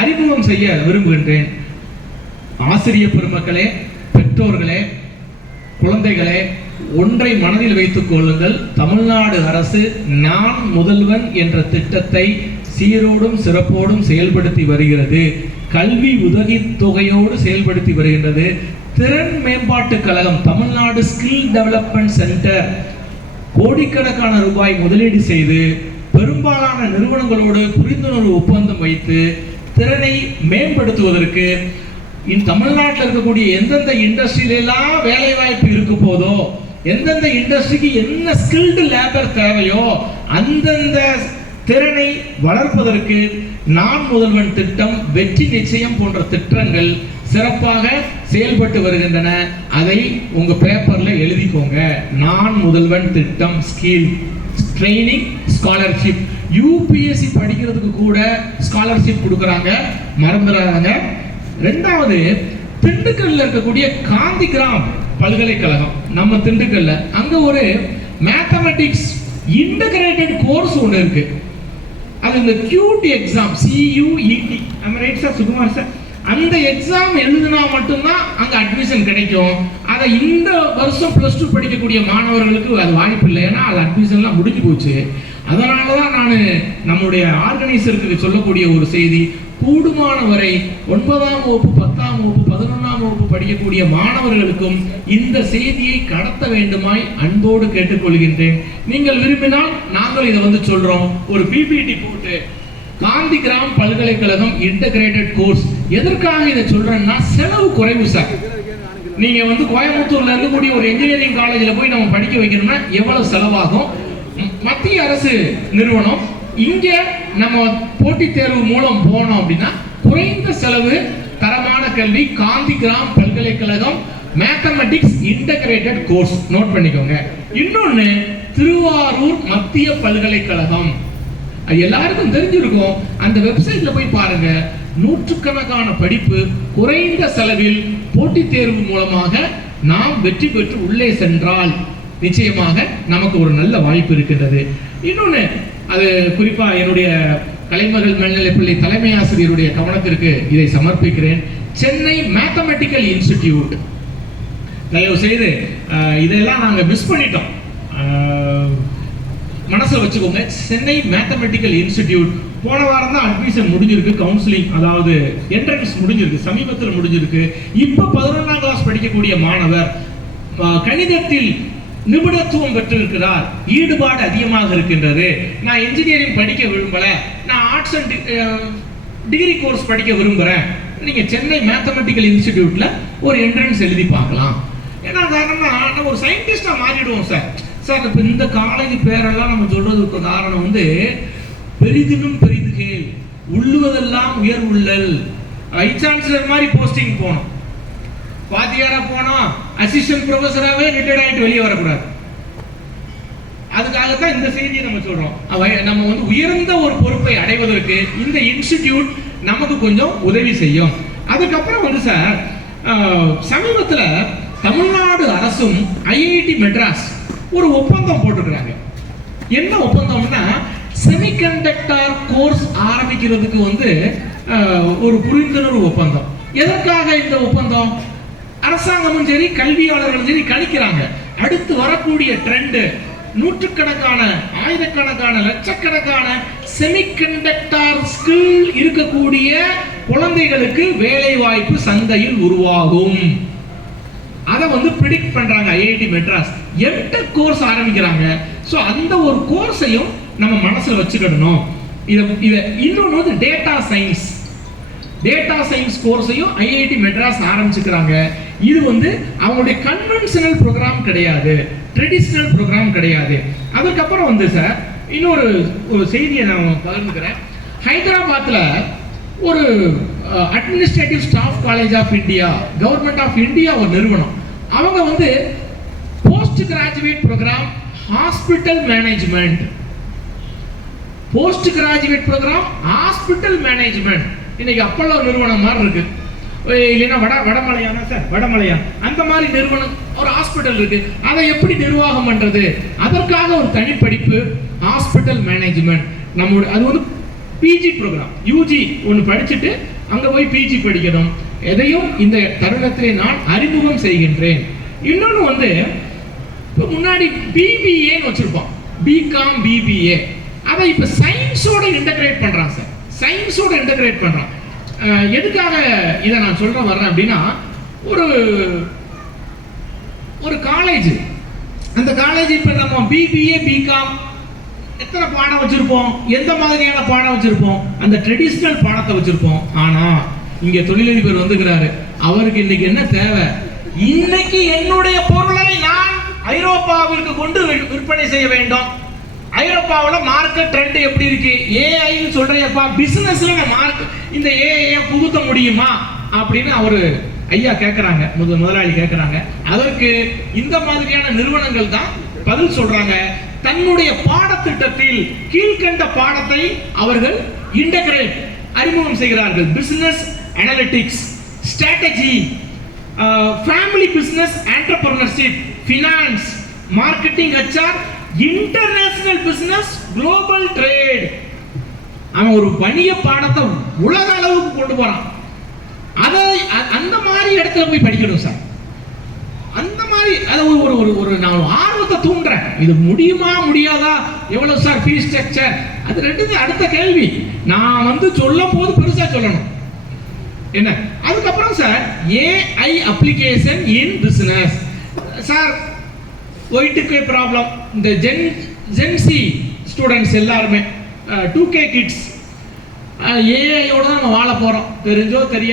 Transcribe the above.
அறிமுகம் செய்ய விரும்புகின்றேன். ஆசிரியர் பெருமக்களே, பெற்றோர்களே, குழந்தைகளே, ஒன்றை மனதில் வைத்துக் கொள்ளுங்கள். தமிழ்நாடு அரசு நான் முதல்வன் என்ற திட்டத்தை சீரோடும் சிறப்போடும் செயல்படுத்தி வருகிறது. கல்வி உதவி தொகையோடு செயல்படுத்தி வருகின்றது. திறன் மேம்பாட்டு கழகம், தமிழ்நாடு ஸ்கில் டெவலப்மெண்ட் சென்டர் கோடிக்கணக்கான ரூபாய் முதலீடு செய்து பெரும்பாலான நிறுவனங்களோடு புரிந்துணர்வு ஒப்பந்தம் வைத்து திறனை மேம்படுத்துவதற்கு தமிழ்நாட்டில் இருக்கக்கூடிய எந்தெந்த இண்டஸ்ட்ரியிலாம் வேலை வாய்ப்பு இருக்க போதோ, எந்தெந்த இண்டஸ்ட்ரிக்கு என்ன ஸ்கில்டு லேபர் தேவையோ அந்தந்த திறனை வளர்ப்பதற்கு நான் முதல்வன் திட்டம், வெற்றி நிச்சயம் போன்ற திட்டங்கள் சிறப்பாக செயல்பட்டு வருகின்றன. அதை உங்க பேப்பர்ல எழுதிக்கோங்க. நான் முதல்வன் திட்டம், ஸ்கில் ட்ரைனிங் ஸ்காலர்ஷிப். யூபிஎஸ்சி படிக்கிறதுக்கு கூட ஸ்காலர்ஷிப் கொடுக்கறாங்க, மறந்துடாதீங்க. ரெண்டாவது, திண்டுக்கல்ல இருக்கக்கூடிய காந்திகிராம் பல்கலைக்கழகம், நம்ம திண்டுக்கல்ல, அங்க ஒரு மேத்தமெட்டிக்ஸ் இன்டகிரேட்டட் கோர்ஸ் ஒன்று இருக்கு. அது இந்த QT எக்ஸாம், CUET, நம்ம ரைட் சார் சுகுமார் சார், அந்த எக்ஸாம் எழுதினா மட்டும்தான் அங்க அட்மிஷன் கிடைக்கும். அதை இந்த வருஷம் +2 படிக்கக்கூடிய மாணவர்களுக்கு அது வாய்ப்பு இல்லை, ஏன்னா அது அட்மிஷன்லாம் முடிஞ்சு போச்சு. அதனாலதான் நான் நம்முடைய ஆர்கனைசருக்கு சொல்லக்கூடிய ஒரு செய்தி, கூடுமான வரை 9ஆம் வகுப்பு, 10ஆம் வகுப்பு, 11ஆம் வகுப்பு படிக்கக்கூடிய மாணவர்களுக்கும் இந்த செய்தியை கடத்த வேண்டுமாய் அன்போடு கேட்டுக்கொள்கின்றேன். நீங்கள் விரும்பினால் நாங்கள் இதை சொல்றோம், ஒரு PPT போட்டு காந்திகிராம் பல்கலைக்கழகம் இன்டகிரேட்டட் கோர்ஸ். எதற்காக இதை சொல்றேன்னா, செலவு குறைவு சார். நீங்க கோயம்புத்தூர்ல இருக்கக்கூடிய ஒரு இன்ஜினியரிங் காலேஜில் போய் நம்ம படிக்க வைக்கணும்னா எவ்வளவு செலவாகும்? மத்திய அரசு நிறுவனம், இங்க நம்ம போட்டித் தேர்வு மூலம் போனோம் அப்படின்னா குறைந்த செலவு, தரமான கல்வி. காந்திகிராம் பல்கலைக்கழகம் மேத்தமெட்டிக்ஸ் இன்டகிரேட்டட் கோர்ஸ், நோட் பண்ணிக்கோங்க. இன்னொன்னு, திருவாரூர் மத்திய பல்கலைக்கழகம், அது எல்லாருக்கும் தெரிஞ்சிருக்கும். அந்த வெப்சைட்ல போய் பாருங்க, நூற்றுக்கணக்கான படிப்பு குறைந்த செலவில் போட்டித் தேர்வு மூலமாக நாம் வெற்றி பெற்று உள்ளே சென்றால் நிச்சயமாக நமக்கு ஒரு நல்ல வாய்ப்பு இருக்கின்றது. இன்னொன்னு, அது குறிப்பா என்னுடைய கலைமகள் மேல்நிலைப்பள்ளி தலைமை ஆசிரியருடைய கவனத்திற்கு இதை சமர்ப்பிக்கிறேன். சென்னை மேத்தமெட்டிக்கல் இன்ஸ்டிடியூட், தயவு செய்து இதெல்லாம் நாங்க மிஸ் பண்ணிட்டோம், மனசுல வச்சுக்கோங்க. சென்னை மேத்தமெட்டிக்கல் இன்ஸ்டிடியூட் போன வாரம் தான் அட்மிஷன் முடிஞ்சிருக்கு, கவுன்சிலிங், அதாவது என்ட்ரன்ஸ் முடிஞ்சிருக்கு, சமீபத்தில் முடிஞ்சிருக்கு. இப்ப 11ஆம் கிளாஸ் படிக்கக்கூடிய மாணவர் கணிதத்தில் நிபுணத்துவம் பெற்றிருக்கிறார், ஈடுபாடு அதிகமாக இருக்கின்றது. நான் இன்ஜினியரிங் படிக்க விரும்பல, நான் ஆர்ட்ஸ் அண்ட் டிகிரி கோர்ஸ் படிக்க விரும்புறேன், நீங்க சென்னை மேத்தமெட்டிக்கல் இன்ஸ்டிடியூட்ல ஒரு என்ட்ரன்ஸ் எழுதி பார்க்கலாம். ஏன்னா காரணம்னா, நம்ம ஒரு சயின்டிஸ்டா மாறிடுவோம் சார். சார் இப்ப இந்த காலேஜ் பேரெல்லாம் நம்ம சொல்றதுக்கு காரணம் பெரிதினும் பெரிதுகேள், உள்ளுவதெல்லாம் உயர் உள்ளல். வைஸ் சான்சலர் மாதிரி போஸ்டிங் போனோம், வாத்தியாரா போனோம், அசிஸ்டன்ட் ப்ரொஃபஸராகவே ரிட்டையர்ட் ஆகிட்டு வெளியே வரக்கூடாது. அதுக்காகத்தான் இந்த செய்தியை நம்ம சொல்றோம். நம்ம உயர்ந்த ஒரு பொறுப்பை அடைவதற்கு இந்த இன்ஸ்டிடியூட் நமக்கு கொஞ்சம் உதவி செய்யும். அதுக்கப்புறம் சார், சமீபத்தில் தமிழ்நாடு அரசும் IIT மெட்ராஸ் ஒரு ஒப்பந்தம் போட்டுக்கிறாங்க. என்ன ஒப்பந்தம்னா, செமிகண்டக்டர் கோர்ஸ் ஆரம்பிக்கிறதுக்கு ஒரு புரிந்துணர்வு ஒப்பந்தம். எதற்காக இந்த ஒப்பந்தம்? அரசாங்கமும் சரி, கல்வியாளர்களும் சரி கணிக்கிறாங்க, அடுத்து வரக்கூடிய ட்ரெண்ட் நூற்றுக்கணக்கான, ஆயிரக்கணக்கான, லட்சக்கணக்கான செமிகண்டக்டர் ஸ்கில் இருக்கக்கூடிய குழந்தைகளுக்கு வேலை வாய்ப்பு சந்தையில் உருவாகும். அதை ப்ரிடிக்ட் பண்றாங்க IIT மெட்ராஸ். எம்டெக் கோர்ஸ் ஆரம்பிக்கிறாங்க. சோ அந்த ஒரு கோர்ஸையும் நம்ம மனசுல வச்சுக்கணும். இத இன்னொன்னு டேட்டா சயின்ஸ் கோர்ஸையும் IIT மெட்ராஸ் ஆரம்பிச்சுக்கிறாங்க. இது அவங்களுடைய கன்வென்ஷனல் ப்ரோக்ராம் கிடையாது, ட்ரெடிஷனல் ப்ரோக்ராம் கிடையாது. அதுக்கப்புறம் சார், இன்னொரு செய்தியை நான் பகிர்ந்துக்கிறேன். ஹைதராபாத்ல ஒரு administrative staff college of India, government of India ஒரு நிறுவனம், அவங்க post graduate programme hospital management, post graduate programme hospital management இன்னைக்கு அப்பல்லோ நிறுவனம் மாதிரி இருக்கு, இல்லைன்னா வடமலையானா சார், வடமலையா அந்த மாதிரி நிறுவனம், ஒரு ஹாஸ்பிட்டல் இருக்கு. அதை எப்படி நிர்வாகம் பண்றது, அதற்காக ஒரு தனி படிப்பு ஹாஸ்பிட்டல் மேனேஜ்மெண்ட். நம்முடைய அது பிஜி ப்ரோக்ராம் யூஜி ஒன்று படிச்சுட்டு அங்கே போய் பிஜி படிக்கணும். எதையும் இந்த தருணத்திலே நான் அறிமுகம் செய்கின்றேன். இன்னொன்று வந்து இப்போ முன்னாடி பிபிஏன்னு வச்சுருப்போம், பிகாம் பிபிஏ, அதை இப்போ சயின்ஸோட இன்டகிரேட் பண்ணுறான் சார், சயின்ஸோட இன்டகிரேட் பண்ணுறான். எதுக்காக இதை நான் சொல்ல வர்றேன் அப்படின்னா, ஒரு காலேஜ், அந்த காலேஜ் இப்போ நம்ம பிபிஏ பிகாம் எத்தனை பாடம் வச்சிருப்போம், எந்த மாதிரியான பாடம் வச்சிருப்போம், அந்த ட்ரெடிஷ்னல் பாடத்தை வச்சிருப்போம். ஆனா இங்க தொழிலதிபர் வந்துக்கிறாரு, அவருக்கு இன்னைக்கு என்ன தேவை, இன்னைக்கு என்னுடைய பொருளை நான் ஐரோப்பாவிற்கு கொண்டு விற்பனை செய்ய வேண்டும். ஐரோப்பாவில் மார்க்கெட் ட்ரெண்ட் எப்படி இருக்கு, ஏஐன்னு சொல்றியப்பா, பிசினஸ்ல நான் இந்த ஏஐ புகுத்த முடியுமா அப்படின்னு அவரு ஐயா கேட்கறாங்க, முதலாளி கேட்கறாங்க. அதற்கு இந்த மாதிரியான நிறுவனங்கள் தான் பதில் சொல்றாங்க. தன்னுடைய பாடத்திட்டத்தில் கீழ்கண்ட பாடத்தை அவர்கள் இன்டகிரேட் அறிமுகம் செய்கிறார்கள். Business analytics, strategy, family business entrepreneurship, finance, marketing, HR, international business, global trade. அவன் ஒரு வணிக பாடத்தை உலக அளவுக்கு கொண்டு போறான். அதை அந்த மாதிரி இடத்துல போய் படிக்கணும் சார். அந்த மாதிரி அதை ஒரு நான் ஆர்வத்தை தூண்டுறேன். இது முடியுமா முடியாதா, எவ்வளவு சார் ஃபீஸ் ஸ்ட்ரக்சர், அது ரெண்டு அடுத்த கேள்வி. நான் வந்து சொல்லும் போது பெருசா சொல்லணும் என்ன. அதுக்கப்புறம் sir AI application in business sir, ஒயிட்டுக்கு ப்ராப்ளம். இந்த ஜென்சி ஸ்டூடெண்ட்ஸ் எல்லாருமே 2K கிட்ஸ் ஏஐயோட தான் நம்ம வாழ போறோம், தெரிஞ்சோ தெரியாது.